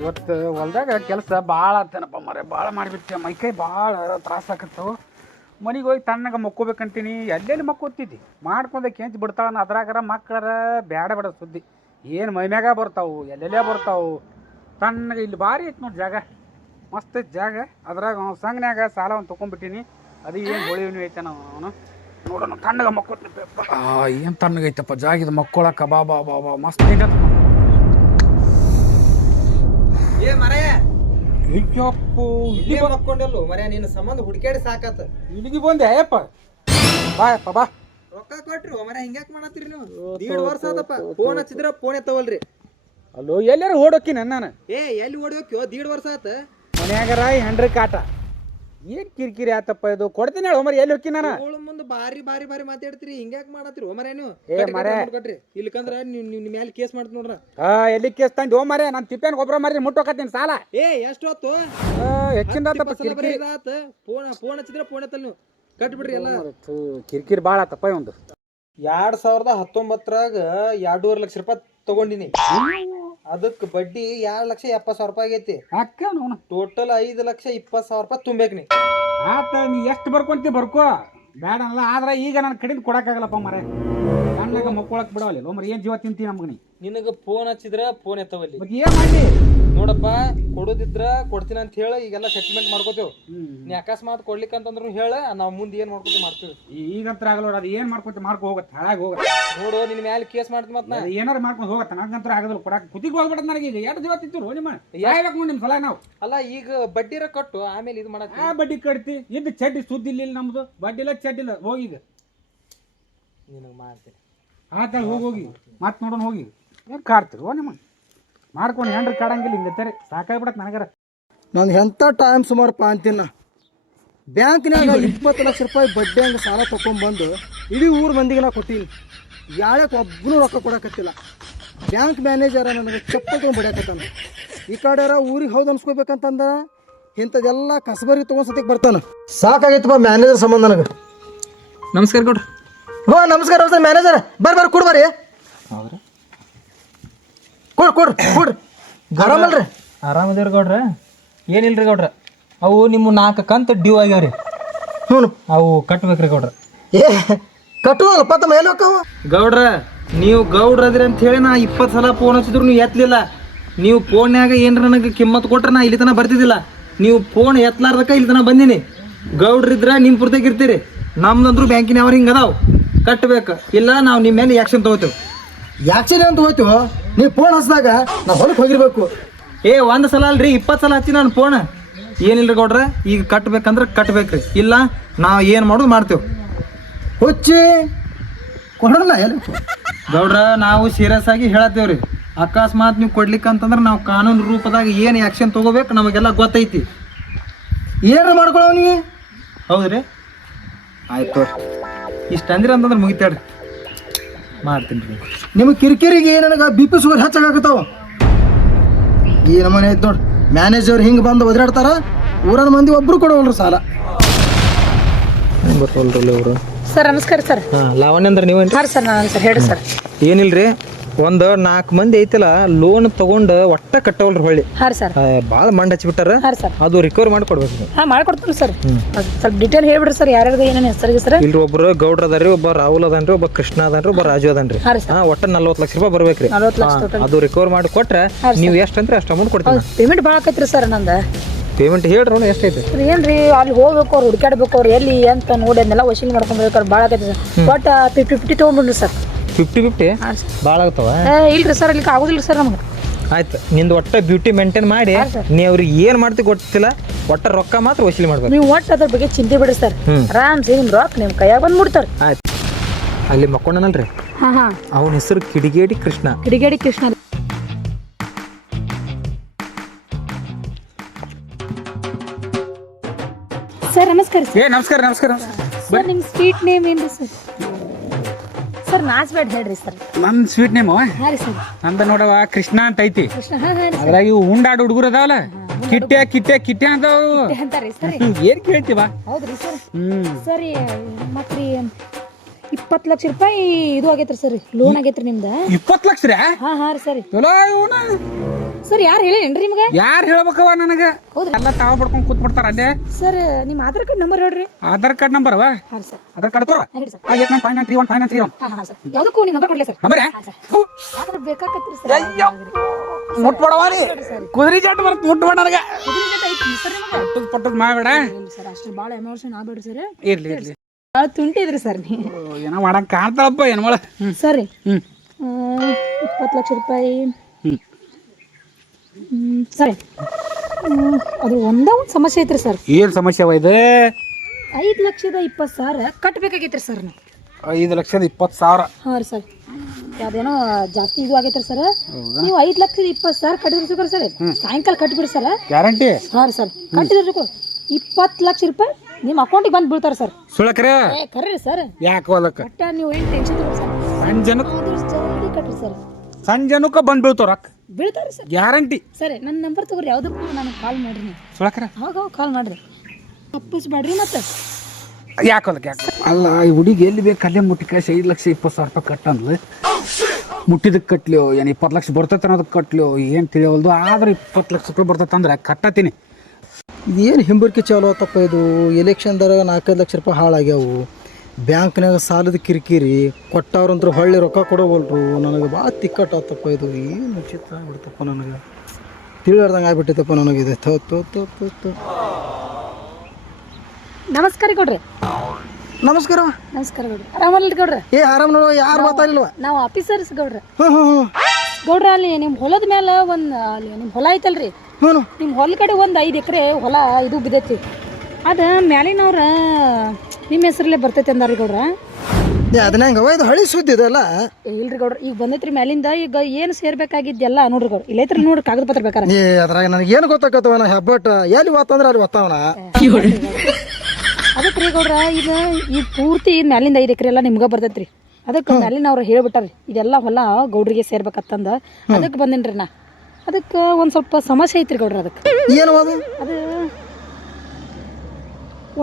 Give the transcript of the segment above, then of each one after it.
ಇವತ್ತು ಹೊಲ್ದಾಗ ಕೆಲಸ ಭಾಳ ಆತೇನಪ್ಪ ಮರೆ ಭಾಳ ಮಾಡಿಬಿಟ್ಟೆ ಮೈಕೈ ಭಾಳ ತ್ರಾಸ ಆಕತ್ತು. ಮನೆಗೆ ಹೋಗಿ ತಣ್ಣಗೆ ಮಕ್ಕೋಬೇಕಂತೀನಿ. ಎಲ್ಲೆಲ್ಲಿ ಮಕ್ಕೋತಿದ್ದಿ? ಮಾಡ್ಕೊಂಡೆ ಕೆಂಚ್ ಬಿಡ್ತಾವ ಅದ್ರಾಗಾರ ಮಕ್ಕಳರ ಬೇಡ ಬೇಡ ಸುದ್ದಿ. ಏನು ಮೈಮ್ಯಾಗ ಬರ್ತಾವು, ಎಲ್ಲೆಲ್ಲೇ ಬರ್ತಾವು? ತಣ್ಣಗೆ ಇಲ್ಲಿ ಭಾರಿ ಐತೆ ನೋಡಿ ಜಾಗ. ಮಸ್ತ್ ಜಾಗ. ಅದ್ರಾಗ ಅವ್ನು ಸಂಘನ್ಯಾಗ ಸಾಲ ಒಂದು ತೊಗೊಂಡ್ಬಿಟ್ಟಿನಿ. ಅದು ಏನು ಹೊಳಿವನು ಐತೆ ಅವನು? ನೋಡೋಣ, ತಣ್ಣಗೆ ಮಕ್ಕೋತಿ ಏನು ತಣ್ಣಗೈತಪ್ಪ ಜಾಗ ಇದು ಮಕ್ಕೊಳಕ ಬಾಬಾ ಬಾ ಬಾ ಬಾ. ಮಸ್ತ್ ಐತೆ ಏ ಮರೆಯ ಅಯ್ಯಪ್ಪೋ ಇಲ್ಲೇ ಮಕ್ಕೊಂಡೆಲ್ಲು. ಮರ್ಯಾ ನಿನ್ನ ಸಂಬಂಧ ಹುಡುಕ್ಯಾಡಿ ಸಾಕತ್ತ ಇಲ್ಲಿಗೆ ಬಂದೆ ಅಯ್ಯಪ್ಪ. ಬಾ ಅಪ್ಪ ಬಾ. ರೊಕ್ಕ ಕೊಟ್ರಿ. ಮರ ಹಿಂಗ್ಯಾಕ್ ಮಾಡತ್ತೀರಿ ನೀವು? ದೀಡ್ ವರ್ಷ ಆದಪ್ಪ ಫೋನ್ ಹಚ್ಚಿದ್ರ ಫೋನ್ ಎತ್ತವಲ್ರಿ ಅಲ್ಲೋ ಎಲ್ಲಾರು ಓಡೋಕಿನ ನಾನು ಏ ಎಲ್ಲಿ ಓಡಿ ಹೋಗ್ಯೋ ದೀಡ್ ವರ್ಷ ಆತ. ರಾಯ್ ಹೆಂಡ್ರಿ ಕಾಟ. ಏನ್ ಕಿರಿಕಿರಿ ಆತಪ್ಪ ಇದು? ಕೊಡ್ತೀನಿ ಹೇಳು ಮರಿ ಎಲ್ಲಿ ಹೋಗಿ ನಾನು? ಅವಳ ಮುಂದೆ ಬಾರಿ ಬಾರಿ ಬಾರಿ ಮಾತಾಡ್ತೀರಿ ಹಿಂಗ್ಯಾಕ್ ಮಾಡತ್ತೀರಿ? ಮರೆ ನೀವು ಏ ನಿಮ್ ಮರೆ. ಕೊಟ್ರಿ ಇಲ್ಲಕಂದ್ರ ನೀವು ನಿಮ್ಮ ಮ್ಯಾಲ ಕೇಸ್ ಮಾಡ್ತೀನಿ ನೋಡ್ರ. ಆ ಎಲ್ಲಿ ಕೇಸ್ ತಂದಿ? ಓಮರೆ ನಾನ್ ನಾನು ತಿಪ್ಪೇನ್ ಗೊಬ್ಬರ ಮಾರಿ ಮುಟ್ಟೋಕತ್ತೀನಿ ಸಾಲ. ಏ ಎಷ್ಟು ಹೊತ್ತು? ಹೆಚ್ಚಿಂದ ಫೋನ್ ಫೋನ್ ಹಚ್ಚಿದ್ರೆ ಫೋನ್ ಎತ್ತಲ್ ನೀವು. ಕಟ್ಬಿಡ್ರಿ ಎಲ್ಲ. ಕಿರಿಕಿರಿ ಭಾಳ ಆತಪ್ಪ ಒಂದು ಎರಡ್ ಸಾವಿರದ ಹತ್ತೊಂಬತ್ತರಾಗ ಎರಡೂವರೆ ಲಕ್ಷ ರೂಪಾಯಿ ತಗೊಂಡಿನಿ. ಅದಕ್ಕೆ ಬಡ್ಡಿ ಎರಡು ಲಕ್ಷ ಎಪ್ಪತ್ತು ಸಾವಿರ ರೂಪಾಯಿ ಆಗೈತಿ. ಟೋಟಲ್ ಐದು ಲಕ್ಷ ಇಪ್ಪತ್ತು ಸಾವಿರ ರೂಪಾಯಿ ತುಂಬೇಕ್ ನೀ. ಆತ ನೀ ಎಷ್ಟು ಬರ್ಕೊಂತಿ ಬರ್ಕೋ. ಬೇಡ ಅಲ್ಲ ಆದ್ರೆ ಈಗ ನನ್ನ ಕಡೆಯಿಂದ ಕೊಡಕ್ಕಾಗಲ್ಲಪ್ಪ ಮರೆ ಸಣ್ಣಗ ಮಕ್ಕೊಳಕ್ ಬಿಡವಲ್ಲ. ಒಮ್ಮೆ ಏನ್ ಜೀವ ತಿಂತೀನಿ ನಮ್ಗೆ ನೀ? ನಿನಗೆ ಫೋನ್ ಹಚ್ಚಿದ್ರೆ ಫೋನ್ ಎತ್ತವಲ್ಲಿ. ಮತ್ತೆ ಏನ್ ಮಾಡಿ ನೋಡಪ್ಪ ಕೊಡೋದಿದ್ರ ಕೊಡ್ತೀನಿ ಅಂತ ಹೇಳ ಈಗೆಲ್ಲ ಸೆಟ್ಲ್ಮೆಂಟ್ ಮಾಡ್ಕೋತೇವ್. ನೀ ಅಕಸ್ಮಾತ್ ಕೊಡ್ಲಿಕ್ಕಂತಂದ್ರು ಹೇಳ ನಾವ್ ಮುಂದೆ ಏನ್ ಮಾಡ್ಕೋತೀವಿ ಮಾಡ್ತೀವಿ. ಈಗಂತ್ರ ಆಗಲ್ಲ ಅದು ಏನ್ ಮಾಡ್ಕೊತ ಮಾಡ್ಕೊ ಹೋಗತ್ತೆ ಹಾಳಾಗಿ ಹೋಗತ್ತೆ. ನೋಡು ನಿನ್ ಮ್ಯಾಲ ಕೇಸ್ ಮಾಡ್ತೀನಿ ಮತ್ ನಾ. ಅದು ಏನಾರು ಮಾಡ್ಕೊಂಡು ಹೋಗತ್ತೆ ನನಗಂತ್ರ ಆಗಲ್ಲ ಕೊಡಕ್ಕೆ ಕುತ್ತಿಗೆ ಹೋಗ್ಬಿಡ ನನಗೆ ಈಗ. ಎರಡು ದಿವಸ ತಿಂತಿರು ನಿಮ್ಮ ಯಾವಾಗ ನೋಡಿ ನಿಮ್ಮ ಸಲ ನಾವು. ಅಲ್ಲ ಈಗ ಬಡ್ಡಿರ ಕಟ್ಟು ಆಮೇಲೆ ಇದು ಮಾಡಕ್ ಆ ಬಡ್ಡಿ ಕಟ್ತಿ ಇದ್ದು ಚಡ್ಡಿ ಸುದ್ದಿ ಇಲ್ಲ ನಮ್ದು ಬಡ್ಡಿ ಇಲ್ಲ ಚಡ್ಡಿ ಇಲ್ಲ ಹೋಗೀಗ ನಿನಗ್ ಮಾಡ್ತೀನಿ. ಆತ ಹೋಗಿ ಹೋಗಿ ಮತ್ತೆ ನೋಡೋಣ ಹೋಗಿ. ಏನು ಕಾಡ್ತೀರಿ ಓ ನಿಮ್ಮ ಮಾಡ್ಕೊಂಡು ಹೆಂಡ್ರಿ ಕಾಡಂಗಿಲ್ಲ ಹಿಂಗೆ ತಾರೆ ಸಾಕಾಗ್ಬಿಡತ್ತೆ ನನಗರ. ನಾನು ಎಂಥ ಟೈಮ್ ಸುಮಾರಪ್ಪ ಅಂತೀನ ಬ್ಯಾಂಕ್ನಾಗ ಇಪ್ಪತ್ತು ಲಕ್ಷ ರೂಪಾಯಿ ಬಡ್ಡಿ ಹಂಗೆ ಸಾಲ ತೊಗೊಂಬಂದು ಇಡೀ ಊರು ಮಂದಿಗೆ ನಾ ಕೊಟ್ಟೀನಿ. ಯಾಳಕ್ಕೆ ಒಬ್ಬನೂ ರೊಕ್ಕ ಕೊಡಕತ್ತಿಲ್ಲ. ಬ್ಯಾಂಕ್ ಮ್ಯಾನೇಜರ ನನಗೆ ಚಪ್ಪಲ್ ತೊಗೊಂಡು ಈ ಕಡೆಯಾರ ಊರಿಗೆ ಹೌದು ಅನ್ಸ್ಕೋಬೇಕಂತಂದ ಇಂಥದ್ದೆಲ್ಲ ಕಸಬರಿ ತೊಗೊಂಡು ಸತಿಗೆ ಬರ್ತಾನೆ. ಸಾಕಾಗೈತಪ್ಪ ಮ್ಯಾನೇಜರ್ ಸಂಬಂಧ ನನಗೆ. ನಮಸ್ಕಾರ ಕೊಡ್ರಿ ಹೋ ನಮಸ್ಕಾರ ಮ್ಯಾನೇಜರ್. ಬರ್ರಿ ಬರ್ರಿ ಕೊಡು ಬರ್ರಿ ಕೊಡ್ ಕೊಡ್ ಕೊಡ್. ಆರಾಮಲ್ರಿ? ಆರಾಮದೇವ್ರಿ ಗೌಡ್ರ. ಏನಿಲ್ರಿ ಗೌಡ್ರ? ಅವು ನಿಮ್ಮ ನಾಲ್ಕು ಕಂತ ಡ್ಯೂ ಆಗ್ಯಾವ್ರಿ. ಹ್ಞೂ ಅವು ಕಟ್ಬೇಕ್ರಿ ಗೌಡ್ರ. ಏ ಕಟ್ಟುವಲ್ಲಪ್ಪ ತಮ್ಮ ಹೋಕ್ಕವು? ಗೌಡ್ರ ನೀವು ಗೌಡ್ರ ಅದಿರಿ ಅಂತ ಹೇಳಿ ನಾ ಇಪ್ಪತ್ತು ಸಲ ಫೋನ್ ಹಚ್ಚಿದ್ರು ನೀವು ಎತ್ತಲಿಲ್ಲ ನೀವು ಫೋನ್ಯಾಗ ಏನ್ರ ನನಗೆ ಕಿಮ್ಮತ್ ಕೊಟ್ರೆ ನಾ ಇಲ್ಲಿ ತನಕ ಬರ್ತಿದ್ದಿಲ್ಲ. ನೀವು ಫೋನ್ ಎತ್ತಲಾರ್ದಕ್ಕ ಇಲ್ಲಿ ತನಕ ಬಂದೀನಿ. ಗೌಡ್ರಿದ್ರ ನಿಮ್ಮ ಪುರ್ತಕ್ಕೆ ಇರ್ತೀರಿ. ನಮ್ದಂದ್ರು ಬ್ಯಾಂಕಿನವ್ರು ಹಿಂಗೆ ಅದಾವ. ಕಟ್ಬೇಕು. ಇಲ್ಲ ನಾವು ನಿಮ್ಮ ಮೇಲೆ ಆ್ಯಕ್ಷನ್ ತಗೋತೇವೆ. ಯಾಕ್ಷನ್ ಅಂತ ಹೋಯ್ತು. ನೀವು ಫೋನ್ ಹಚ್ಚಿದಾಗ ನಾ ಹೊಲಕ್ಕೆ ಹೋಗಿರ್ಬೇಕು. ಏ ಒಂದು ಸಲ ಅಲ್ರಿ ಇಪ್ಪತ್ತು ಸಲ ಹಚ್ಚಿ ನಾನು ಫೋನ್ ಏನಿಲ್ಲ ಗೌಡ್ರ ಈಗ ಕಟ್ಬೇಕಂದ್ರೆ ಕಟ್ಬೇಕ್ರಿ. ಇಲ್ಲ ನಾವು ಏನು ಮಾಡೋದು ಮಾಡ್ತೇವೆ. ಹುಚ್ಚಿ ಕೊಡಲ್ಲ ಎಲ್ಲಿ? ಗೌಡ್ರ ನಾವು ಸೀರಿಯಸ್ ಆಗಿ ಹೇಳತ್ತೇವ್ರಿ. ಅಕಸ್ಮಾತ್ ನೀವು ಕೊಡ್ಲಿಕ್ಕೆ ಅಂತಂದ್ರೆ ನಾವು ಕಾನೂನು ರೂಪದಾಗ ಏನು ಆ್ಯಕ್ಷನ್ ತೊಗೋಬೇಕು ನಮಗೆಲ್ಲ ಗೊತ್ತೈತಿ. ಏನು ಮಾಡ್ಕೊಳವ ನೀ? ಹೌದ್ರಿ? ಆಯ್ತು ಇಷ್ಟು ಅಂದ್ರೆ ಅಂತಂದ್ರೆ ಮುಗಿತಾಡ್ರಿ ಮಾಡ್ತೀನಿ ರೀ. ನಿಮಗೆ ಕಿರಿಕಿರಿಗೆ ನನಗೆ ಬಿ ಪಿ ಶುಗರ್ ಹೆಚ್ಚಾಗತ್ತಾವ ಈ ನಮ್ಮನೆ ಐತೆ ನೋಡಿ ಮ್ಯಾನೇಜರ್ ಹಿಂಗೆ ಬಂದು ಒದರಾಡ್ತಾರ ಊರನ ಮಂದಿ ಒಬ್ರು ಕೊಡವಲ್ರಿ ಸಾಲ. ಅವರು? ಸರ್ ನಮಸ್ಕಾರ ಸರ್. ಹಾಂ ಲಾವಣ್ಯ ಅಂದ್ರೆ ನೀವೇನು ಹಾಂ ಸರ್ ನಾನು ಸರ್ ಹೇಳಿ ಸರ್. ಏನಿಲ್ರಿ? ಒಂದು ನಾಲ್ಕು ಮಂದಿ ಐತಿಲ್ಲ ಲೋನ್ ತಗೊಂಡ್ ಒಟ್ಟ ಕಟ್ಟವಲ್ರಿ ಹೊಳ್ಳಿ. ಹಾಂ ಸರ್. ಭಾಳ ಮಂಡ್ ಹಚ್ಚಿಬಿಟ್ಟಾರ ಹಾಂ ಸರ್. ಅದು ರಿಕವರ್ ಮಾಡಿ ಕೊಡ್ಬೇಕು ನೀವು. ಹಾಂ ಮಾಡ್ಕೊಡ್ತೀನಿ ಸರ್. ಅದು ಸ್ವಲ್ಪ ಡೀಟೇಲ್ ಹೇಳ್ಬಿಡ್ರಿ ಸರ್ ಯಾರ್ಯಾರ್ದು ಏನೇನು ಹೆಸರಿಗೆ ಸರ್? ಇಲ್ರಿ ಒಬ್ರು ಗೌಡ್ರ ಅದಾರಿ ಒಬ್ಬ ರಾಹುಲ್ ಅದಾನ್ರಿ ಒಬ್ಬ ಕೃಷ್ಣ ಅದಾನ್ರಿ ಒಬ್ಬ ರಾಜು ಅದಾನ್ರಿ. ಹಾಂ ಸರ್. ಹಾ ಒಟ್ಟ ನಲ್ವತ್ತು ಲಕ್ಷ ರೂಪಾಯಿ ಬರ್ಬೇಕ್ರಿ. ನಲ್ವತ್ತು ಲಕ್ಷ ಹಾ, ಅದು ರಿಕವರ್ ಮಾಡಿ ಕೊಟ್ರೆ ನೀವು ಎಷ್ಟು ಅಂದ್ರೆ ಅಷ್ಟು ಅಮೌಂಟ್ ಕೊಡ್ತೀನಿ. ಪೇಮೆಂಟ್ ಭಾಳ ಆಕೈತ್ರಿ ಸರ್ ನಂದು. ಪೇಮೆಂಟ್ ಹೇಳ್ರಿ ನೋಡಿ ಎಷ್ಟೈತೆ ಸರ್ ಏನ್ರಿ ಅಲ್ಲಿ ಹೋಗ್ಬೇಕು ಅವ್ರು ಹುಡುಕಾಡ್ಬೇಕು ಅವ್ರು ಎಲ್ಲಿ ಅಂತ ನೋಡಿ ಅದನ್ನೆಲ್ಲ ವಸೂಲಿ ಮಾಡ್ಕೊಂಡ್ಬೇಕು ಭಾಳ ಆಗೈತೆ ಸರ್. ಒಟ್ಟು ಫಿಫ್ಟಿ ಫಿಫ್ಟಿ ತೊಗೊಂಡ್ಬಿಡ್ರಿ ಸರ್. ಫಿಫ್ಟಿ ಫಿಫ್ಟಿ ಭಾಳ ಆಗ್ತಾವ? ಇಲ್ರಿ ಸರ್ ಅಲ್ಲಿ ಆಗುದಿಲ್ಲ ಸರ್ ನಮ್ಗೆ. ಆಯ್ತು. ನಿಂದು ಒಟ್ಟ ಬ್ಯೂಟಿ ಮೇಂಟೈನ್ ಮಾಡಿ. ನೀ ಅವ್ರಿಗೆ ಏನು ಮಾಡ್ತಿ ಗೊತ್ತಿಲ್ಲ ಒಟ್ಟ ರೊಕ್ಕ ಮಾತ್ರ ವಸೂಲಿ ಮಾಡ್ಬೇಕು. ನೀವು ಒಟ್ಟು ಅದ್ರ ಬಗ್ಗೆ ಚಿಂತೆ ಬಿಡಿ ಸರ್. ಆರಾಮ್ಸಿ ನಿಮ್ಮ ರೊಕ್ಕ ನಿಮ್ಮ ಕೈಯಾಗ ಬಂದ್ಬಿಡ್ತಾರೆ ಆಯ್ತು. ಅಲ್ಲಿ ಮಕ್ಕೊಂಡನಲ್ರಿ? ಹಾಂ ಹಾಂ. ಅವನ ಹೆಸರು ಕಿಡಿಗೇಡಿ ಕೃಷ್ಣ. ಕಿಡಿಗೇಡಿ ಕೃಷ್ಣ. ಸರ್ ನಮಸ್ಕಾರ ಸರ್. ಏ ನಮಸ್ಕಾರ ನಮಸ್ಕಾರ ಸರ್ ನಿಮ್ಮ ಸ್ವೀಟ್ ನೇಮ್ ಏನು ಸರ್? ಸರ್ ನಾಚ್ಬೇಡ ಹೇಳ್ರಿ ಸರ್. ನನ್ನ ಸ್ವೀಟ್ ನೇಮ್ ಹಾಂ ರೀ ಸರ್. ನಂದ ನೋಡವ ಕೃಷ್ಣ ಅಂತ ಐತಿ. ಕೃಷ್ಣ ಹಾಂ ಹಾಂ ರೀ ಅದ್ರಾಗ ಇವು ಉಂಡಾಡು ಹುಡುಗರು ಅದಾವಲ್ಲ? ಕಿಟ್ಟೆ ಕಿಟ್ಟೆ ಕಿಟ್ಟೆ ಅಂತಾವು. ಅಂತಾರಿ ಸರ್. ಏನ್ ಕೇಳ್ತೀವ? ಹೌದ್ರಿ ಸರ್. ಹ್ಮ್. ಸರಿ ಮತ್ತೆ ರೀ ಇಪ್ಪತ್ತು ಲಕ್ಷ ರೂಪಾಯಿ ಇದು ಆಗೈತ್ರಿ ಸರ್ ಲೋನ್ ಆಗೈತ್ರಿ ನಿಮ್ದು. ಇಪ್ಪತ್ತು ಲಕ್ಷ ರೀ? ಹಾ ಹಾ ರೀ ಸರಿ. ಚಲೋ ಇವನ ಸರ್ ಯಾರು ಹೇಳೇನ್ರಿ ನಿಮ್ಗೆ? ಯಾರು ಹೇಳ್ಬೇಕವ ನನಗೆ? ಹೌದ್ರಿ? ಎಲ್ಲ ತಾವ ಬಡ್ಕೊಂಡು ಕೂತ್ ಬಿಡ್ತಾರ ಅಲ್ಲೇ. ಸರ್ ನಿಮ್ಮ ಆಧಾರ್ ಕಾರ್ಡ್ ನಂಬರ್ ಹೇಳ್ರಿ. ಆಧಾರ್ ಕಾರ್ಡ್ ನಂಬರ್ ಅವ? ಹಾಂ ಸರ್. ಆಧಾರ್ ಕಾರ್ಡ್ ತೋರ. ಹೇಳಿ sir. Eight nine five nine three one five nine three one. ಹಾಂ ಹಾಂ ಸರ್. ಯಾವುದಕ್ಕೂ ನಿಮ್ಮ ನಂಬರ್ ಕೊಡ್ಲಿ ಸರ್. ನಂಬರ್? ಆಧಾರ್ ಬೇಕಾಕತ್ರಿ ಸರ್. ಮುಟ್ ನೀ. ಕುದುರೆ ಜಾಟ್ ಬರ್ತ ಮುಟ್ಬೇಡ ನನಗೆ. ಇದ್ರ ಜಾಟ ಐತಿ ಸರ್ ನಿಮಗೆ? ಪಟ್ಟದ ಪಟ್ಟದ್ ಮಾಡಬೇಡ. ಸರ್ ಅಷ್ಟು ಭಾಳ ಎಮೋಷನ್ ಆಗ್ಬೇಡ್ರಿ ಸರ್. ಇರ್ಲಿ ಇರ್ಲಿ. ಭಾಳ ತುಂಟಿದ್ರಿ ಸರ್ ನೀ. ಏನೋ ಮಾಡಕ್ ಕಾಣ್ತಾಳಪ್ಪ ಏನ್ ಮಾಡ ಸರಿ. ಇಪ್ಪತ್ತು ಲಕ್ಷ ರೂಪಾಯಿ. ಸರಿ. ಅದು ಒಂದೇ ಒಂದು ಸಮಸ್ಯೆ ಐತ್ರಿ ಸರ್. ಏನು ಸಮಸ್ಯೆ ಅವ ಇದು? ಐದು ಲಕ್ಷದ ಇಪ್ಪತ್ತು ಸಾವಿರ ಕಟ್ಟಬೇಕಾಗೈತ್ರಿ ಸರ್ ನಾವು ಐದು ಲಕ್ಷದ ಇಪ್ಪತ್ತು ಸಾವಿರ. ಹಾಂ ರೀ ಸರ್. ಯಾವ್ದೇನೋ ಜಾಸ್ತಿ ಇದು ಆಗೈತ್ರಿ ಸರ್. ನೀವು ಐದು ಲಕ್ಷದ ಇಪ್ಪತ್ತು ಸಾವಿರ ಕಟ್ಟಿದ್ರಿ ಸರ್. ಸರ್ ಸಾಯಂಕಾಲ ಕಟ್ಬಿಡ್ರಿ ಸರ್. ಗ್ಯಾರಂಟಿ? ಹಾಂ ರೀ ಸರ್. ಕಟ್ಟಿದ್ರಿ ಇಪ್ಪತ್ತು ಲಕ್ಷ ರೂಪಾಯಿ ನಿಮ್ಮ ಅಕೌಂಟಿಗೆ ಬಂದು ಬೀಳ್ತಾರೆ ಸರ್. ಸುಳಕ್ರೆ curry sir. ಯಾಕೆ ಹೊಲಕ್ಕ ಒಟ್ಟ ನೀವು ಏನು ಟೆನ್ಷನ್ ಸರ್. ಸಣ್ಣ ಜನಕ್ ಅದ್ರ ಕಟ್ರಿ ಸರ್. ಸಣ್ಣ ಜನಕ್ಕ ಬಂದ್ ಬೀಳ್ತಾವ ರೊಕ್ಕ. ಬೀಳ್ತಾರೆ ಸರ್. ಗ್ಯಾರಂಟಿ. ಸರಿ ನನ್ನ ನಂಬರ್ ತಗೋರಿ ಯಾವುದಕ್ಕೂ ನನಗೆ ಕಾಲ್ ಮಾಡ್ರಿ ನೀವು. ಸುಳಕ್ರೆ ಅವಾಗ ಅವಾಗ ಕಾಲ್ ಮಾಡ್ರಿ. ತಪ್ಪಿಸ್ಬೇಡ್ರಿ ಮತ್ತೆ. ಯಾಕೆ ಹೊಲಕ್ಕೆ ಯಾಕೆ ಅಲ್ಲ ಈ ಹುಡುಗಿ ಎಲ್ಲಿ ಬೇಕು ಅಲ್ಲೇ ಮುಟ್ಟಿ ಕಾಸು ಐದು ಲಕ್ಷ ಇಪ್ಪತ್ತು ಸಾವಿರ ರೂಪಾಯಿ ಕಟ್ಟಂದ್ಲು. ಮುಟ್ಟಿದಕ್ಕೆ ಕಟ್ಲಿಯೋ ಏನು ಇಪ್ಪತ್ತು ಲಕ್ಷ ಬರ್ತೈತೆ ಅನ್ನೋದಕ್ಕೆ ಕಟ್ಲಿಯೋ ಏನು ತಿಳಿಯವಲ್ದು ಆದ್ರೆ ಇಪ್ಪತ್ತು ಲಕ್ಷ ರೂಪಾಯಿ ಬರ್ತೈತೆ ಅಂದ್ರೆ ಕಟ್ಟತೀನಿ ಏನು ಹಿಂಬರ್ಕೆ ಚಾಲು ಆತಪ್ಪ ಇದು? ಎಲೆಕ್ಷನ್ದಾಗ ನಾಲ್ಕೈದು ಲಕ್ಷ ರೂಪಾಯಿ ಹಾಳಾಗ್ಯಾವು. ಬ್ಯಾಂಕ್ನಾಗ ಸಾಲದ ಕಿರಿಕಿರಿ ಕೊಟ್ಟವ್ರಂತರು ಹೊಳ್ಳಿ ರೊಕ್ಕ ಕೊಡೋವಲ್ರು ನನಗೆ ಭಾಳ ತಿಕ್ಕಟ್ಟಾತಪ್ಪ ಇದು. ಏನು ಚಿತ್ತ ಆಗ್ಬಿಡ್ತಪ್ಪ ನನಗೆ. ತಿಳಿಲಾರ್ದಂಗೆ ಆಗ್ಬಿಟ್ಟಿತ್ತಪ್ಪ ನನಗಿದೆ ತೋ ತೋ ತೋ ತೋ ಥೋ ನಮಸ್ಕಾರ ಕೊಡ್ರಿ. ನಮಸ್ಕಾರ. ನಮಸ್ಕಾರ ಗೌಡ್ರಿ ಆರಾಮಲ್ರಿ ಗೌಡ್ರ? ಏ ಆರಾಮ ನೋಡುವ ಯಾರು ಮಾತಾಡಿಲ್ವ ನಾವು ಆಫೀಸರ್ಸ್ ಗೌಡ್ರ. ಹ್ಞೂ ಹ್ಞೂ ಹ್ಞೂ ಗೌಡ್ರ ಅಲ್ಲಿ ನಿಮ್ಮ ಹೊಲದ ಮೇಲೆ ಒಂದು ಅಲ್ಲಿ ನಿಮ್ಮ ಹೊಲ ಐತಲ್ರಿ? ಹ್ಞೂ ನಿಮ್ಮ ಹೊಲ ಕಡೆ ಒಂದು ಐದು ಎಕರೆ ಹೊಲ ಇದು ಬಿದ್ದೈತಿ. ಅದು ಮ್ಯಾಲಿನವ್ರ ನಿಮ್ಮ ಹೆಸರಲ್ಲೇ ಬರ್ತೈತೆ ಅಂದಾರಿ ಗೌಡ್ರ? ಏ ಅದನ್ನ ಹೆಂಗವ ಇದು ಹಳಿ ಸುದ್ದಿ ಇದಲ್ಲ ಇಲ್ರಿ ಗೌಡ್ರ ಈಗ ಬಂದೈತ್ರಿ ಮ್ಯಾಲಿಂದ ಈಗ ಏನು ಸೇರ್ಬೇಕಾಗಿದ್ದೆಲ್ಲ ನೋಡ್ರಿ ಗೌಡ್ರ ಇಲ್ಲೈತ್ರಿ ನೋಡ್ರಿ ಕಾಗದ ಪತ್ರ ಬೇಕಾರೆ. ಏ ಅದ್ರಾಗ ನನಗೆ ಏನು ಗೊತ್ತಾಗತ್ತವ ನಾ ಹೆಬ್ಬಟ್ ಎಲ್ಲಿ ಒತ್ತಂದ್ರೆ ಅಲ್ಲಿ ಒತ್ತವನ ಅದಕ್ಕೆ ರೀ ಗೌಡ್ರ ಈಗ ಈ ಪೂರ್ತಿ ಮ್ಯಾಲಿಂದ ಐದು ಎಕರೆ ಎಲ್ಲ ನಿಮ್ಗೆ ಬರ್ತೈತ್ರಿ. ಅದಕ್ಕೆ ಮ್ಯಾಲಿನ ಅವ್ರು ಹೇಳ್ಬಿಟ್ಟಾರಿ ಇದೆಲ್ಲ ಹೊಲ ಗೌಡ್ರಿಗೆ ಸೇರ್ಬೇಕತ್ತಂದ. ಅದಕ್ಕೆ ಬಂದೇನ್ರಿ ನಾ. ಅದಕ್ಕೆ ಒಂದು ಸ್ವಲ್ಪ ಸಮಸ್ಯೆ ಐತ್ರಿ ಗೌಡ್ರ ಅದಕ್ಕೆ ಏನು ಅದು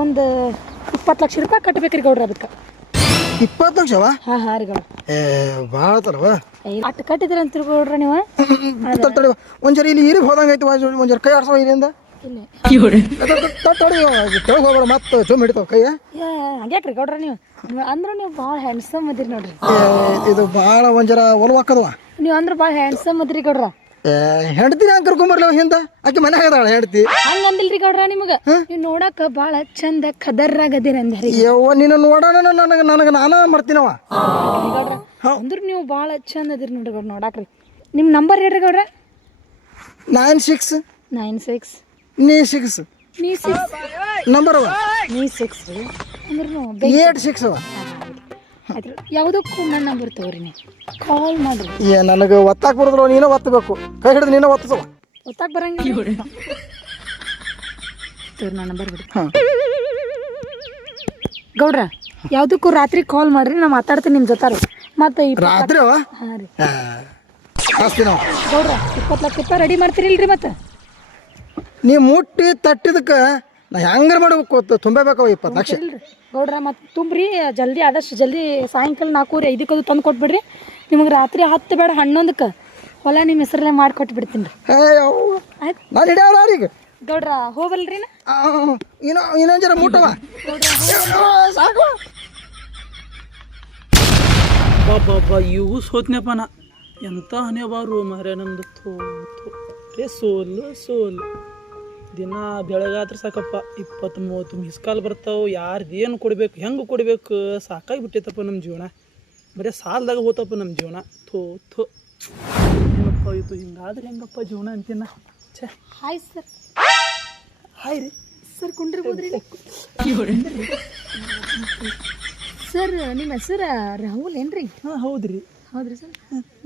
ಒಂದು ಇಪ್ಪತ್ತು ಲಕ್ಷ ರೂಪಾಯಿ ಕಟ್ಟಬೇಕ್ರಿ ಗೌಡ್ರ ಅದಕ್ಕೆ. ಇಪ್ಪತ್ತು ಲಕ್ಷವ ಹಾಂ ಹಾಂ ರೀ ಗೌಡ್ರ. ಏ ಭಾಳ ತರವ ಅಟ್ಟು ಕಟ್ಟಿದ್ರಿ ಅಂತೀರಿ ಗೌಡ್ರ ನೀವು? ತಡಿ ಒಂಜರ ಇಲ್ಲಿ ಇರಿಗೆ ಹೋದಂಗೆ ಐತಿ ಒಂಜರ ಕೈ ಆಡ್ಸವ ಇಲ್ಲಿಂದ ಕೆಳಗೆ ಹೋಗ್ಬೇಡ ಮತ್ತೆ ಚುಮ್ ಹಿಡಿತಾವ ಕೈಯ. ಏ ಹಂಗ್ಯಾಕ್ರಿ ಗೌಡ್ರ ನೀವು? ಅಂದ್ರೆ ನೀವು ಭಾಳ ಹ್ಯಾಂಡ್ಸಮ್ ಅದಿರಿ ನೋಡ್ರಿ. ಇದು ಭಾಳ ಒಂಜರ ಒಲವಾಕದವ ನೀವು ಅಂದ್ರೆ ಭಾಳ ಹ್ಯಾಂಡ್ಸಮ್ ಅದಿರಿ ಗೌಡ್ರ. ಏ ಹೆಂಡ್ತಿನ ಹಂಗೆ ಕರ್ಕೊಂಬರ್ಲವ ಹಿಂದ? ಆಕೆ ಮನ್ಯಾಗ ಆಗದಾಳ ಹೆಂಡತಿ? ಹಂಗಂದಿಲ್ರಿ ಗೌಡ್ರ ನಿಮಗ? ನೀವು ನೋಡಾಕ ಬಾಳ ಚಂದ ಖದರ್ರಾಗದಿರ ಅಂದ್ರಿ ಯವ್ವ ನಿನ್ನ ನೋಡೋಣ ನನಗೆ ನನಗೆ ನಾನ ಮಾಡ್ತೀನವ ಗೌಡ್ರ? ಅಂದ್ರ ನೀವು ಬಾಳ ಚಂದ ಅದಿರಿ ನೋಡ್ರಿ ಗೌಡ್ರ ನೋಡಾಕ್ರಿ. ನಿಮ್ ನಂಬರ್ ಹೇಳ್ರಿ ಗೌಡ್ರ? ನೈನ್ ಸಿಕ್ಸ್ ನೈನ್ ಸಿಕ್ಸ್ ನೀ ಸಿಕ್ಸ್ ನೀ ಸಿಕ್ಸ್ ನಂಬರ್ ನೀ ಸಿಕ್ಸ್ ರೀ. ಅಂದ್ರ ಏಟ್ ಸಿಕ್ಸ್ ಅವ. ಆಯ್ತು. ಯಾವುದಕ್ಕೂ ನನ್ನ ನಂಬರ್ ತಗೋರಿ ನೀವು. ಕಾಲ್ ಮಾಡ್ರಿ. ಏ ನನಗೆ ಒತ್ತಾಕ್ ಬರೋದ್ರೋ ನೀನು ಒತ್ತಬೇಕು. ಕೈ ಹಿಡಿದು ನೀನು ಒತ್ತಿಸು. ಗೊತ್ತಾಗ ಬರಂಗಿಲ್ಲ. ತೋರಿ ನನ್ನ ನಂಬರ್ ಬಿಡಿ. ಹಾಂ. ಗೌಡ್ರ ಯಾವುದಕ್ಕೂ ರಾತ್ರಿ ಕಾಲ್ ಮಾಡ್ರಿ ನಾ ಮಾತಾಡ್ತೀನಿ ನಿಮ್ಮ ಜೊತೆ ಮತ್ತೆ ರಾತ್ರಿ ಅವ? ಹಾಂ ರೀ. ನಾವು ಗೌಡ್ರ ಇಪ್ಪತ್ತು ಲಕ್ಷ ರೂಪಾಯಿ ರೆಡಿ ಮಾಡ್ತೀರಿಲ್ರಿ ಮತ್ತೆ? ನೀ ಮುಟ್ಟಿ ತಟ್ಟಿದಕ್ಕೆ ನಾ ಹೆಂಗಾರ ಮಾಡ್ಬೇಕು ತುಂಬಬೇಕು ಇಪ್ಪತ್ತು ಲಕ್ಷ. ಇಲ್ರಿ. ಗೌಡ್ರ ಮತ್ತೆ ತುಂಬ್ರಿ ಜಲ್ದಿ ಆದಷ್ಟು ಜಲ್ದಿ ಸಾಯಂಕಾಲ ನಾಲ್ಕೂವರೆ ಐದಕ್ಕೆ ಅದು ತಂದು ಕೊಟ್ಬಿಡ್ರಿ. ನಿಮಗೆ ರಾತ್ರಿ ಹತ್ತು ಬೇಡ ಹನ್ನೊಂದಕ್ಕೆ ಹೊಲ ನಿಮ್ಮ ಹೆಸರಲ್ಲೇ ಮಾಡಿ ಕೊಟ್ಬಿಡ್ತೀನಿ ರೀ. ಯವ್ವ. ಆಯ್ತು? ನಾನು ಹಿಡಿಯಲ್ಲ ಯಾರಿಗೆ? ಗೌಡ್ರ ಹೋಗಲ್ರಿ ನಾ? ಇನ್ನೊ ಇನ್ನೊಂದು ಜರ ಮುಟ್ಟವ ಸಾಕು. ಬಾಬಾ ಇವು ಸೋತ್ನಪ್ಪ ನಾ. ಎಂಥ ಹಣೆ ಬಾರು ಮಾರ್ಯ ನಂದು ಥೋ ಥೋ ರೇ ಸೋಲು ಸೋಲು. ದಿನ ಬೆಳಗಾದ್ರೆ ಸಾಕಪ್ಪ ಇಪ್ಪತ್ತು ಮೂವತ್ತು ಮಿಸ್ ಕಾಲ್ ಬರ್ತಾವೆ ಯಾರ್ದು ಏನು ಕೊಡಬೇಕು ಹೆಂಗೆ ಕೊಡಬೇಕು ಸಾಕಾಗಿ ಬಿಟ್ಟೈತಪ್ಪ ನಮ್ಮ ಜೀವನ. ಬರೀ ಸಾಲದಾಗ ಹೋತಪ್ಪ ನಮ್ಮ ಜೀವನ. ಥೋ ಥೋ. ಏನಪ್ಪ ಇದು ಹಿಂಗಾದ್ರೆ ಹೆಂಗಪ್ಪ ಜೀವನ ಅಂತೀನ? ಛೇ. Hi sir. ಹಾಯ್ ರೀ. ಸರ್ ಕುಂಡ್ರಿ ಸರ್ ನಿಮ್ಮ ಹೆಸರು ರಾಹುಲ್ ಏನ್ರಿ? ಹಾಂ ಹೌದು ರೀ ಹೌದ್ರಿ ಸರ್.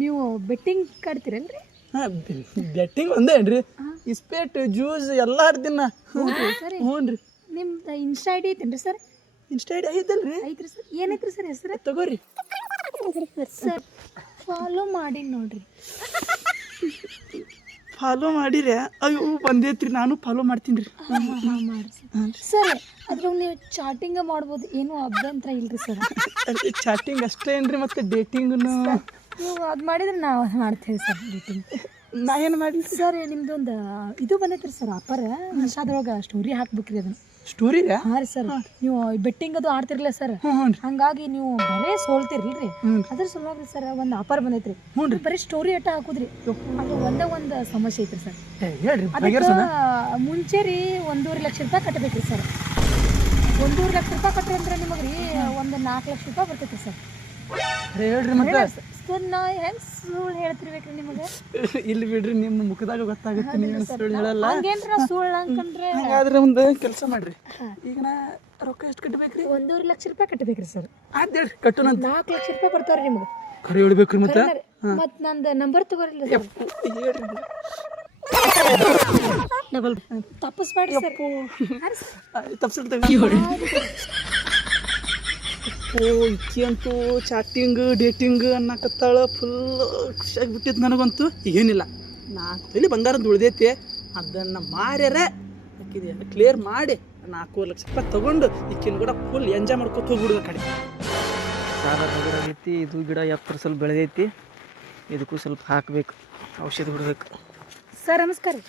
ನೀವು ಬೆಟ್ಟಿಂಗ್ ಕಾಡ್ತೀರಲ್ರಿ ಹಾಂ ಬೆಟ್ಟಿಂಗ್ ಒಂದೇ ಏನ್ರಿ ಇಸ್ಪೇಟ್ ಜ್ಯೂಸ್ ಎಲ್ಲ ದಿನ ಹ್ಞೂ ರೀ ನಿಮ್ದು ಇನ್ಸ್ಟಾ ಐಡಿ ಐತೇನ್ರಿ ಸರ್? ಇನ್ಸ್ಟಾ ಐಡಿ ಐತಲ್ರಿ? ಐತ್ರಿ ಸರ್. ಏನೈತ್ರಿ ಸರ್ ಹೆಸರು? ತಗೋರಿ. ಸರ್ ಫಾಲೋ ಮಾಡಿ ನೋಡ್ರಿ. ಫಾಲೋ ಮಾಡಿರಿ ಅಯ್ಯೋ ಬಂದೈತ್ರಿ ನಾನು ಫಾಲೋ ಮಾಡ್ತೀನಿ ರೀ. ಸರ್. ಅದ್ರಾಗ ನೀವು ಚಾಟಿಂಗ್ ಮಾಡ್ಬೋದು ಏನು ಅಭ್ಯಂತರ ಇಲ್ರಿ ಸರ್. ಚಾಟಿಂಗ್ ಅಷ್ಟೇ ಏನ್ರಿ ಮತ್ತೆ ಡೇಟಿಂಗ್ನು ನೀವು ಅದು ಮಾಡಿದ್ರೆ ನಾವು ಮಾಡ್ತೇವೆ ಸರ್ ಮೀಟಿಂಗ್ ನಾ ಏನು ಮಾಡಿ ಸರ್ ನಿಮ್ದೊಂದು ಇದು ಬಂದೈತ್ರಿ ಸರ್ ಅಪ್ಪರ ಅದ್ರೊಳಗೆ ಸ್ಟೋರಿ ಹಾಕ್ಬೇಕ್ರಿ ಅದನ್ನ. ಸ್ಟೋರಿ ಹಾಂ ರೀ ಸರ್. ನೀವು ಬೆಟ್ಟಿಂಗ್ ಅದು ಆಡ್ತಿರ್ಲಿಲ್ಲ ಸರ್. ಹ್ಞೂ ಹ್ಞೂ ಹಂಗಾಗಿ ನೀವು ಬರೇ ಸೋಲ್ತಿರ್ಲಿಲ್ರಿ. ಹ್ಞೂ ಅದ್ರ ಸಲುವಾಗಿ ಸರ್ ಒಂದು ಆಫರ್ ಬಂದೈತ್ರಿ. ಬರೀ ಸ್ಟೋರಿ ಅಟ್ಟ ಹಾಕುದ್ರಿ. ಅದು ಒಂದೇ ಒಂದು ಸಮಸ್ಯೆ ಐತ್ರಿ ಸರ್. ಅದಕ್ಕೆ ಮುಂಚೆ ರೀ ಒಂದೂವರೆ ಲಕ್ಷ ರೂಪಾಯಿ ಕಟ್ಟಬೇಕ್ರಿ ಸರ್. ಒಂದೂವರೆ ಲಕ್ಷ ರೂಪಾಯಿ ಕಟ್ರಿ ಅಂದ್ರೆ ನಿಮಗೆ ರೀ ಒಂದು ನಾಲ್ಕು ಲಕ್ಷ ರೂಪಾಯಿ ಬರ್ತೈತ್ರಿ ಸರ್. ಹೇಳ್ರಿ ಮತ್ತೆ. ಸರ್ ನಾ ಹೆಂಗ್ ಸುಳ್ಳು ಹೇಳ್ತಿರ್ಬೇಕ್ರಿ ನಿಮಗೆ? ಇಲ್ಲಿ ಬಿಡ್ರಿ ನಿಮ್ಮ ಮುಖದಾಗ ಗೊತ್ತಾಗುತ್ತೆ ನೀವು ಸುಳ್ಳು ಹೇಳಲ್ಲ. ಹಂಗೇನ್ರ ಸುಳ್ಳು ಅನ್ಕಂದ್ರೆ ಹಾಗಾದ್ರೆ ಒಂದು ಕೆಲಸ ಮಾಡ್ರಿ. ಈಗ ನಾ ರೊಕ್ಕ ಎಷ್ಟು ಕಟ್ಟಬೇಕ್ರಿ ಒಂದೂವರೆ ಲಕ್ಷ ರೂಪಾಯಿ ಕಟ್ಟಬೇಕ್ರಿ ಸರ್. ಆಯ್ತು ಹೇಳ್ರಿ ಕಟ್ಟೋಣ ನಾಲ್ಕು ಲಕ್ಷ ರೂಪಾಯಿ ಬರ್ತಾವ್ರಿ ನಿಮ್ಗೆ. ಖರೆ ಹೇಳ್ಬೇಕ್ರಿ ಮತ್ತೆ. ಮತ್ ನಂದು ನಂಬರ್ ತಗೋರಿಲ್ಲ ಡಬಲ್ ತಪ್ಪಿಸ್ಬೇಡ್ರಿ ಸರ್. ತಪ್ಸಿಡ್ತೇವೆ ಓ ಇಕ್ಕಿ ಅಂತೂ ಚಾಟಿಂಗ್ ಡೇಟಿಂಗ್ ಅನ್ನಕತ್ತಾಳ ಫುಲ್ ಖುಷಿಯಾಗಿ ಬಿಟ್ಟಿತ್ತು ನನಗಂತೂ. ಏನಿಲ್ಲ. ನಾಲ್ಕು ತೊಲಿ ಬಂಗಾರದ ಉಳಿದೈತಿ. ಅದನ್ನು ಮಾರ್ಯಾರ. ಆಕಿದೆ ಕ್ಲಿಯರ್ ಮಾಡಿ ನಾಲ್ಕು ಲಕ್ಷ ರೂಪಾಯಿ ತಗೊಂಡು ಈಕಿನ ಕೂಡ ಫುಲ್ ಎಂಜಾಯ್ ಮಾಡ್ಕೊತ ಹೋಗ್ಬಿಡುವ ಕಡೆ. ಸಾಲ ಆಗೈತಿ ಇದು ಗಿಡ ಎತ್ತರ ಸ್ವಲ್ಪ ಬೆಳೆದೈತಿ. ಇದಕ್ಕೂ ಸ್ವಲ್ಪ ಹಾಕಬೇಕು. ಔಷಧಿ ಬಿಡ್ಬೇಕು. ಸರ್ ನಮಸ್ಕಾರ ರೀ.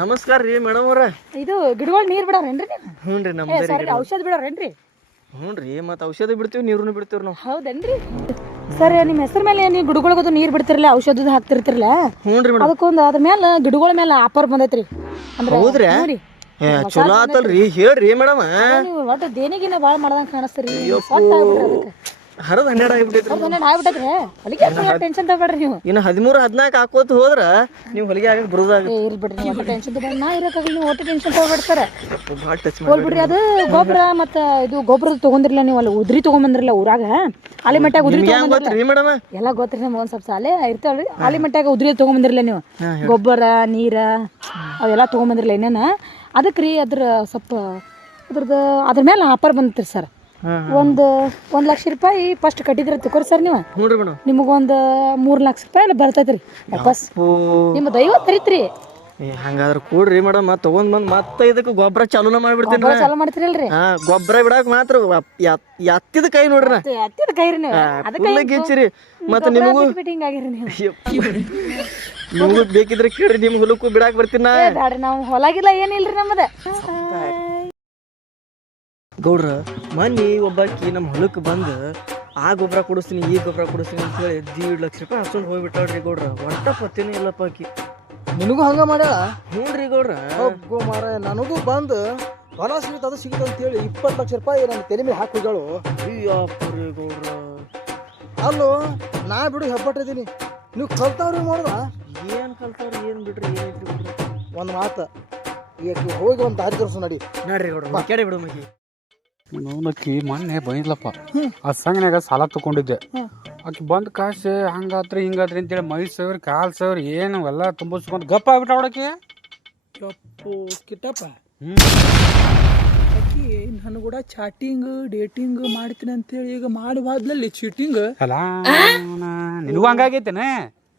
ನಮಸ್ಕಾರ ರೀ ಮೇಡಮ್ ಅವ್ರ. ಇದು ಗಿಡಗಳು ನೀರು ಬಿಡೋರೇನ್ರಿ ಹ್ಞೂ ರೀ ನಮ್ಮ ಔಷಧ ಬಿಡೋರೇನ್ರಿ? ಹ್ಞೂ ರೀ ಮತ್ತು ಔಷಧಿ ಬಿಡ್ತೀವಿ ನೀರನ್ನು ಬಿಡ್ತೀವಿ ನಾವು. ಹೌದೇನ್ರಿ? ಸರ್ ನಿಮ್ಮ ಹೆಸರು ಮೇಲೆ ನೀವು ಗಿಡಗಳಿಗದು ನೀರು ಬಿಡ್ತಿರಲ್ಲ ಔಷಧದ ಹಾಕ್ತಿರ್ತಿರಲ್ಲ ಹ್ಞೂ ರೀ ಮೇಡಮ್. ಅದಕ್ಕೊಂದು ಅದ್ರ ಮೇಲೆ ಗಿಡಗಳ ಮೇಲೆ ಆಫರ್ ಬಂದೈತ್ರಿ. ಅಂದ್ರೆ ಹೌದ್ರಿ ನೋಡಿ. ಏ ಚಲೋ ಆತಲ್ರಿ ಹೇಳ್ರಿ ಮೇಡಮ್. ನೀವು ಒಟ್ಟು ದೇನಿಗಿನ ಭಾಳ ಮಾಡ್ದಂಗೆ ಕಾಣಿಸ್ತೀರಿ. ಸೊಟ್ಟ ಆಗ್ಬಿಟ್ರಿ ಅದಕ್ಕೆ. ಹರದ್ ಹನ್ನೆರಡು ಆಗಿಬಿಟ್ಟೈತ್ರಿ ಅವ್ರದ್ದು ಹನ್ನೆರಡು ಆಗ್ಬಿಟ್ಟೈತ್ರಿ? ಹೊಲಿಗೆ ಟೆನ್ಷನ್ ತಗೊಬೇಡ್ರಿ ನೀವು? ಇನ್ನು ಹದಿಮೂರು ಹದಿನಾಲ್ಕು ಹಾಕೋತ ಹೋದ್ರ ನೀವು ಹೊಲಿಗೆ ಆಗಕ್ಕೆ ಬರೋದಾಗುತ್ತೆ. ಏ ಇರ್ಲಿ ಬಿಡ್ರಿ ನೀವು ಟೆನ್ಷನ್ ತಗೊಂಡು ನಾ ಇರೋಕ್ಕಾಗಲಿ ನೀವು ಒಟ್ಟು ಟೆನ್ಷನ್ ತಗೊಬಿಡ್ತಾರೆ ಭಾಳ ಟಚ್ ಹೋಲ್ ಬಿಡ್ರಿ ಅದು ಗೊಬ್ಬರ ಮತ್ತು ಇದು ಗೊಬ್ಬರ ತೊಗೊಂಡಿರಲ್ಲ ನೀವು ಅಲ್ಲಿ ಉದ್ರಿ ತೊಗೊಂಬಂದ್ರಲ್ಲ ಊರಾಗ? ಅಲ್ಲಿ ಮಟ್ಟಾಗ ಉದ್ರಿ ನಿಮ್ಗೆ ಹೆಂಗ್ ಗೊತ್ತ್ರಿ ಮೇಡಮ್? ಎಲ್ಲ ಗೊತ್ತ್ರಿ ನಮ್ಗೆ ಒಂದು ಸ್ವಲ್ಪ ಸಾಲೆ ಇರ್ತಾವ್ರಿ ಅಲ್ಲಿ ಮಟ್ಟಾಗ ಉದ್ರಿ ತೊಗೊಂಬಂದಿರಲ್ಲ ನೀವು. ಗೊಬ್ಬರ ನೀರ ಅವೆಲ್ಲ ತೊಗೊಂಬಂದಿರಲ್ಲ ಏನೇನ ಅದಕ್ಕೆ ರೀ ಅದ್ರ ಸ್ವಲ್ಪ ಅದ್ರದ ಅದ್ರ ಮೇಲೆ ಆಫರ್ ಬಂದಿತ್ತು ಸರ್. ಒಂದು ಒಂದ್ ಲಕ್ಷ ರೂಪಾಯಿ ಫಸ್ಟ್ ಕಟ್ಟಿದ್ರೆ ತಕೋರಿ ಸರ್ ನೀವು. ನೋಡ್ರಿ ಮೇಡಮ್. ನಿಮಗೊಂದು ಮೂರು ಲಕ್ಷ ರೂಪಾಯಿ ಬರ್ತೈತ್ರಿ. ವಾಪಸ್ ನಿಮ್ ನಿಮ್ಮ ದೈವ ತರಿತ್ರಿ ಹಂಗಾದ್ರೆ ಕೂಡ್ರಿ ಮೇಡಮ್ ಮತ್ತ ತಗೊಂಡ್ ಬಂದ್ ಮತ್ತೆ ಇದಕ್ಕೆ ಗೊಬ್ಬರ ಚಾಲೂನ ಮಾಡ್ಬಿಡ್ತೀನಿ ಗೊಬ್ಬರ ಚಾಲು ಮಾಡ್ತೀರಲ್ರಿ. ಹಾ ಗೊಬ್ಬರ ಬಿಡಾಕ ಮಾತ್ರ ಎತ್ತಿದ ಕೈ ನೋಡ್ರಿ ನಾ. ಕೈ ರೀ ನೀವು. ಗಿಚ್ಚಿರಿ ಮತ್ತೆ ನಿಮಗೂ ನಿಮಗೂ ಬೇಕಿದ್ರೆ ಕೇಳ್ರಿ ನಿಮ್ ಹುಲಕ್ಕೂ ಬಿಡಾಕ ಬರ್ತೀನಿ ನಾವು ಹೊಲಾಗಿಲ್ಲ ಏನಿಲ್ರಿ ನಮ್ಮದ ಗೌಡ್ರ ಮೊನ್ನೆ ಒಬ್ಬಾಕಿ ನಮ್ಮ ಹೊಲಕ್ಕೆ ಬಂದು ಆ ಗೊಬ್ಬರ ಕೊಡಿಸ್ತೀನಿ ಈ ಗೊಬ್ಬರ ಕೊಡಿಸ್ತೀನಿ ಅಂತ ಹೇಳಿ ದೀಡ್ ಲಕ್ಷ ರೂಪಾಯಿ ಹಸ್ಕೊಂಡು ಹೋಗ್ಬಿಟ್ಟಾಳ್ರಿ ಗೌಡ್ರ. ಒಟ್ಟ ಪತ್ತೇನೂ ಇಲ್ಲಪ್ಪ ಆಕಿ. ನಿನಗೂ ಹಂಗ ಮಾಡ್ಯಾಳ? ಹ್ಞೂ ರೀ ಗೌಡ್ರ. ಒಬ್ಬ ಮಾರ ನನಗೂ ಬಂದು ಹೊಲ ಸಿಗುತ್ತೆ ಅದು ಸಿಗುತ್ತೆ ಅಂತೇಳಿ ಇಪ್ಪತ್ತು ಲಕ್ಷ ರೂಪಾಯಿ ನನ್ನ ತಲೆ ಮೇಲೆ ಹಾಕಿ ಹೋಗ್ಯಾಳು. ಅಯ್ಯಪ್ಪ ರೀ ಗೌಡ್ರ. ಅಲ್ಲೋ ನಾ ಬಿಡು ಹೆಬ್ಬಟ್ಟಿದ್ದೀನಿ. ನೀವು ಕಲ್ತಾವ್ರಿ ನೋಡ್ದ? ಏನು ಕಲ್ತಾವ್ರಿ ಏನು ಬಿಡ್ರಿ ಏನು ಒಂದು ಮಾತು ಈಗ ಹೋಗಿ ಒಂದು ದಾರಿ ತೋರಿಸು ನಡಿ. ನೋಡ್ರಿ ಗೌಡ್ರ ಕೇಳಿ ಬಿಡು ಮಗಿ ನೋಡಕ್ಕಿ ಮೊನ್ನೆ ಬಂದಿಲ್ಲಪ್ಪ ಆ ಸಂಘನ್ಯಾಗ ಸಾಲ ತಗೊಂಡಿದ್ದೆ. ಆಕಿ ಬಂದ್ ಕಾಸು ಹಂಗಾತ್ರಿ ಹಿಂಗಾತ್ರಿ ಅಂತೇಳಿ ಮೈ ಸಾವಿರ ಕಾಲ್ ಸಾವಿರ ಏನು ಎಲ್ಲ ತುಂಬಿಸ್ಕೊಂಡು ಗಪ್ಪ ಆಗ್ಬಿಟ್ಟ ಅವಡಕ್ಕೆ ಕಿಟ್ಟಪ್ಪ ಆಕಿ ನನ್ನ ಕೂಡ ಚಾಟಿಂಗ್ ಡೇಟಿಂಗ್ ಮಾಡ್ತೀನಿ ಅಂತೇಳಿ ಈಗ ಮಾಡುವಾದ್ಲಲ್ಲಿ ಚೀಟಿಂಗ್ ಅಲ್ಲ ನಿನಗೂ ಹಂಗಾಗೈತೇನೆ?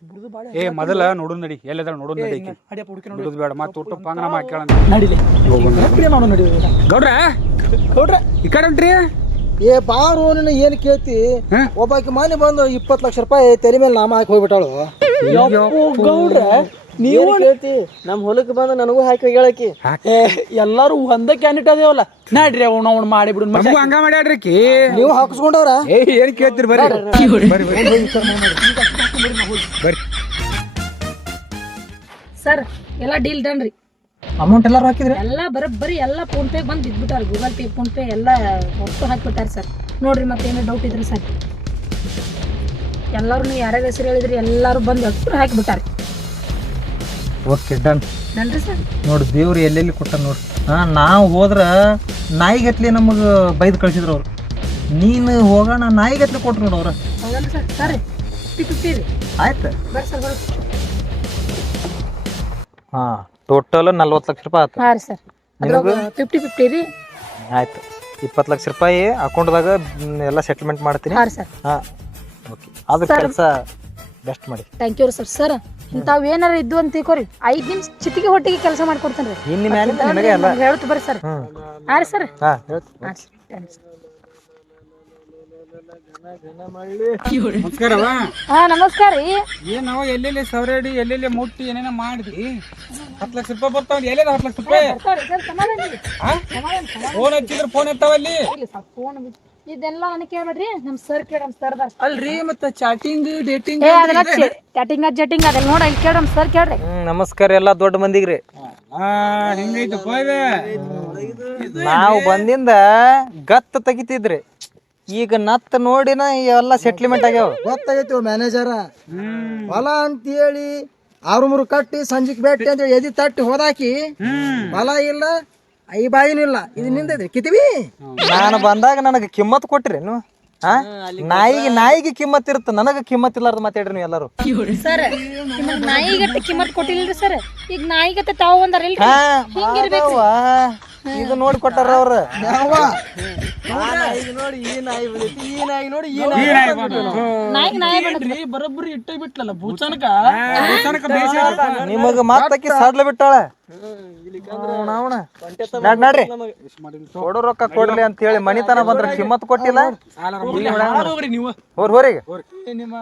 ಬಿಡುದು ಬಾಳ ಏ ಮೊದಲ ನೋಡು. ನಡಿ ಎಲ್ಲದ ನೋಡು ನಡಿ. ಅಡಿಯಪ್ಪ ಹುಡುಕಿ ನೋಡಿ. ಬಿಡುದು ಬೇಡ ಮತ್ತೆ ಊಟ ಪಾಂಗನ ಮಾಡ್ಕೊಳ್ಳ ನಡಿಲಿ. ಎಪ್ಪಡಿ ನೋಡು ನಡಿ ಗೌಡ್ರ? ಗೌಡ್ರ? ಈ ಕಡೆ ಹೊಂಟ್ರಿ? ಏ ಬಾರು ನಿನ್ನ ಏನು ಕೇಳ್ತಿ? ಹಾ? ಒಬ್ಬಾಕಿ ಮನೆ ಬಂದು ಇಪ್ಪತ್ತು ಲಕ್ಷ ರೂಪಾಯಿ ತಲೆ ಮೇಲೆ ನಾಮ ಹಾಕಿ ಹೋಗ್ಬಿಟ್ಟಾಳು. ಗೌಡ್ರೆ ನೀವು ಹೇಳ್ತಿ ಕೇಳ್ತಿ? ನಮ್ಮ ಹೊಲಕ್ಕೆ ಬಂದು ನನಗೂ ಹಾಕಿ ಹೇಳಕಿ ಏ, ಎಲ್ಲಾರು ಒಂದ ಕ್ಯಾಂಡಿಡೇಟ್ ಅದೇವಲ್ಲ ನಡ್ರಿ ಅವ್ನ ಅವ್ನ ಮಾಡಿ ಬಿಡು ನಮಗೂ ಹಂಗ ಮಾಡ್ಯಾಡ್ರಿ ಆಕಿ. ನೀವು ಹಾಕಿಸ್ಕೊಂಡವ್ರ? ಏ ಏನ್ ಕೇಳ್ತೀರಿ ಬರ್ರಿ. ಬರ್ರಿ ಬರ್ರಿ. ಬರ್ರಿ. ಸರ್ ಎಲ್ಲ ಡೀಲ್ ಡನ್ ರೀ ಅಮೌಂಟ್ ಎಲ್ಲಾರು ಹಾಕಿದ್ರೆ? ಎಲ್ಲ ಬರೋಬ್ಬರಿ ಎಲ್ಲ ಫೋನ್ ಪೇ ಬಂದು ಬಿದ್ಬಿಟ್ಟಾರ ಗೂಗಲ್ ಪೇ ಫೋನ್ ಪೇ ಎಲ್ಲ ಒಟ್ಟು ಹಾಕ್ಬಿಟ್ಟಾರ ಸರ್. ನೋಡ್ರಿ ಮತ್ತೆ ಏನೋ ಡೌಟ್ ಇದ್ರಿ ಸರ್. ಎಲ್ಲರೂ ನೀವು ಯಾರ್ಯಾರ ಹೆಸರು ಹೇಳಿದ್ರಿ ಎಲ್ಲರೂ ಬಂದು ಒಟ್ಟು ಹಾಕಿಬಿಟ್ಟಾರ. ಓಕೆ ಡನ್ ಡನ್ರಿ ಸರ್. ನೋಡಿ ದೇವ್ರು ಎಲ್ಲೆಲ್ಲಿ ಕೊಟ್ಟ ನೋಡಿ. ಹಾ ನಾವು ಹೋದ್ರ ನಾಯಿಗಟ್ಲೆ ನಮಗೆ ಬೈದು ಕಳ್ಸಿದ್ರು ಅವ್ರು. ನೀನು ಹೋಗೋಣ ನಾಯಿಗತ್ಲಿ ಕೊಟ್ರು ನೋಡಿ ಅವ್ರು. ಹೌದಲ್ಲ ಸರ್. ಸರ್. ಫಿಫ್ಟಿ ಫಿಫ್ಟಿ ರೀ ಆಯ್ತು. ಬರ್ರಿ ಸರ್ ಬರ್ರಿ ಹಾ ಟೋಟಲ್ ನಲ್ವತ್ತು ಲಕ್ಷ ರೂಪಾಯಿ ಆಯ್ತು ಹಾಂ ರೀ ಸರ್. ಫಿಫ್ಟಿ ಫಿಫ್ಟಿ ರೀ. ಆಯ್ತು. ಇಪ್ಪತ್ತು ಲಕ್ಷ ರೂಪಾಯಿ ಅಕೌಂಟ್ದಾಗ ಎಲ್ಲ ಸೆಟಲ್ಮೆಂಟ್ ಮಾಡ್ತೀನಿ. ಹಾಂ ರೀ ಸರ್. ಹಾ ಓಕೆ. ಅದು ಕೆಲಸ ಬೆಸ್ಟ್ ಮಾಡಿ. ಥ್ಯಾಂಕ್ ಯು ರೀ ಸರ್. ಸರ್ ಇಂಥವು ಏನಾರ ಇದ್ದು ಅಂತ ತಿಳ್ಕೊರಿ. ಐದು ನಿಮಿಷ ಚಿಟಿಗೆ ಹೊಟ್ಟಿಗೆ ಕೆಲಸ ಮಾಡ್ಕೊಡ್ತೇನೆ ರೀ ಇನ್ನು ಮ್ಯಾಲಿಂದ ನಿನಗೆ ಎಲ್ಲ ಹೇಳ್ತು ಬರ್ರಿ ಸರ್. ಹ್ಮ್. ಹಾಂ ರೀ ಸರ್. ಹಾ ಹೇಳ್ತೀನಿ ಹಾಂ ಥ್ಯಾಂಕ್ಸ್ ನಮಸ್ಕಾರವ? ಹಾ ನಮಸ್ಕಾರ ರೀ. ಏನವ ಎಲ್ಲೆಲ್ಲಿ ಸವರಡಿ ಎಲ್ಲೆಲ್ಲಿ ಮುಟ್ಟಿ ಏನೇನ ಮಾಡಿದ್ವಿ ಹತ್ತು ಲಕ್ಷ ರೂಪಾಯಿ ಬರ್ತಾವ ಎಲ್ಲೆಲ್ಲ ಹತ್ತು ಲಕ್ಷ ರೂಪಾಯಿ? ಫೋನ್ ಹಚ್ಚಿದ್ರ ಫೋನ್ ಎತ್ತಾವಲ್ಲಿ ಇದೆಲ್ಲ ನನಗೆ ಕೇಳ್ಬೇಡ್ರಿ ನಮ್ ಸರ್ ಕೇಳ ನಮ್ ಸರ್ ಅಲ್ರಿ ಮತ್ತೆ ಚಾಟಿಂಗ್ ಡೇಟಿಂಗ್ ಚಾಟಿಂಗ್ ಜಟಿಂಗ್ ಅದೆಲ್ಲ ನೋಡ ಇಲ್ಲಿ ಕೇಳ್ರಿ ನಮ್ ಸರ್ ಕೇಳ್ರಿ. ನಮಸ್ಕಾರ ಎಲ್ಲಾ ದೊಡ್ಡ ಮಂದಿಗ್ರಿ. ಇದು ನಾವು ಬಂದಿಂದ ಗತ್ತ ತೆಗಿತಿದ್ರಿ. ಈಗ ನತ್ತ ನೋಡಿನ ಎಲ್ಲ ಸೆಟ್ಲ್ಮೆಂಟ್ ಆಗ್ಯಾವ. ಗೊತ್ತಾಗೈತಿ ಮ್ಯಾನೇಜರ ಹೊಲ ಅಂತೇಳಿ ಆರು ಮೂರು ಕಟ್ಟಿ ಸಂಜಿಕ್ ಬೆಟ್ಟಿ ಅಂತೇಳಿ ಎದಿ ತಟ್ಟಿ ಹೋದಾಕಿ ಹೊಲ ಇಲ್ಲ ಐ ಬಾಯಿನೂ ಇಲ್ಲ. ಇದು ನಿಂದೈತಿ ಕಿತಿವಿ ನಾನು ಬಂದಾಗ ನನಗೆ ಕಿಮ್ಮತ್ ಕೊಟ್ರೇನು ಹಾ ನಾಯಿಗೆ ನಾಯಿಗೆ ಕಿಮ್ಮತ್ ಇರುತ್ತೆ. ನನಗೆ ಕಿಮ್ಮತ್ ಇಲ್ಲಾರ್ದ ಮಾತಾಡ್ರಿ ನೀವು ಎಲ್ಲರೂ. ಸರ್ ನಾಯಿಗೆ ನಾಯಿಗತ್ತೆ ಕಿಮ್ಮತ್ ಕೊಟ್ಟಿಲ್ರಿ ಸರ್? ಈಗ ನಾಯಿಗತ್ತೆ ತಾವು ಒಂದಾರಿಲ್ರಿ ಹಾ ಹಿಂಗಿರ್ಬೇಕು ಇದು ನೋಡಿ ಕೊಟ್ಟಾರ ಅವ್ರ. ನಾಯಿಗೆ ನಾಯಿ ಬೇಡ ಏನ್ರಿ ಬರೋಬ್ಬರಿ ಇಟ್ಟೇ ಬಿಟ್ಲಲ್ಲ ಭೂಚನಕ. ನಿಮಗ ಮಾತಕ್ಕೆ ಸಡ್ಲ ಬಿಟ್ಟಾಳ. ನಡ್ ನಡ್ರಿ. ಕೊಡು ರೊಕ್ಕ ಕೊಡ್ಲಿ ಅಂತ ಹೇಳಿ ಮನಿತನ ಬಂದ್ರ ಕಿಮ್ಮತ್ ಕೊಟ್ಟಿಲ್ಲ? ಹೋರ್ ಹೋರಿಗೆ ನಿಮ್ಮ